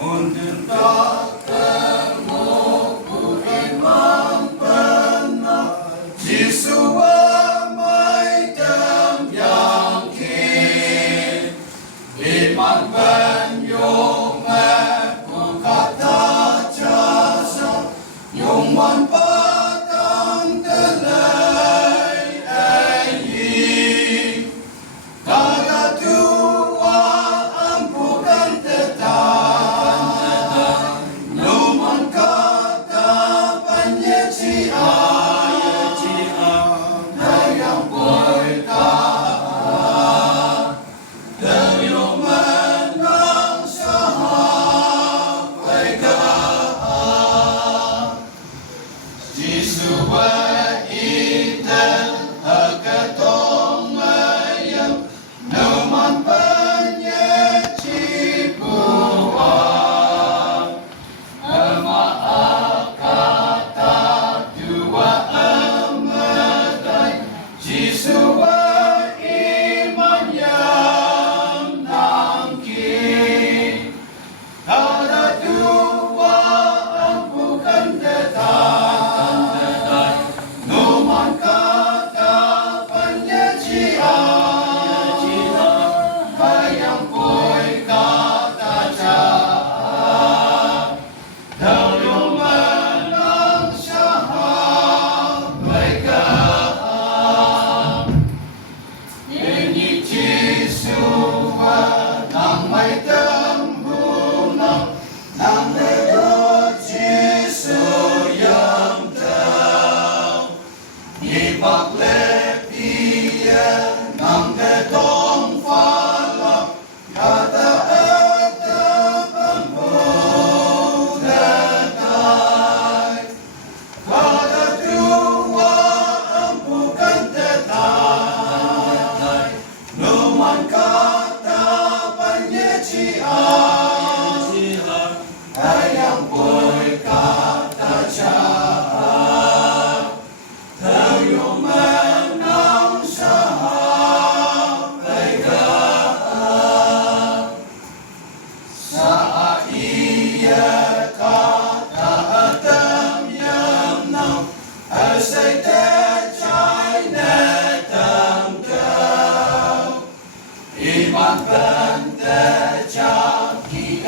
Untuk tak termohon imam benar, Yesus mai dem yang kin, iman ben yung kata jasa, yung man patang telay ayi, kada tua ampukan tetan, luman kata penyecian, dayang boy kaan, dayo menang sampai kaan. Jisua idan hakatong mayang, naman penyecipuan, kata dua amadai, Jisua iman yang nangkin, ada dua ampukan tetan, numan kata penyecian, bayang boy kata jahat, dayo menang sampai kaan. Ini Jisua nang may tembunan, nang medot Jisu yang tau, ipaglepia nang detong falang, kata etap ang budatay, kada dua ampukan tetay, numan kata penyecian, ayang boy kata jahat, tayo menang sampai kaan. Sa iya kata atam yang nang, asay tecay netam kau, iman bante jaki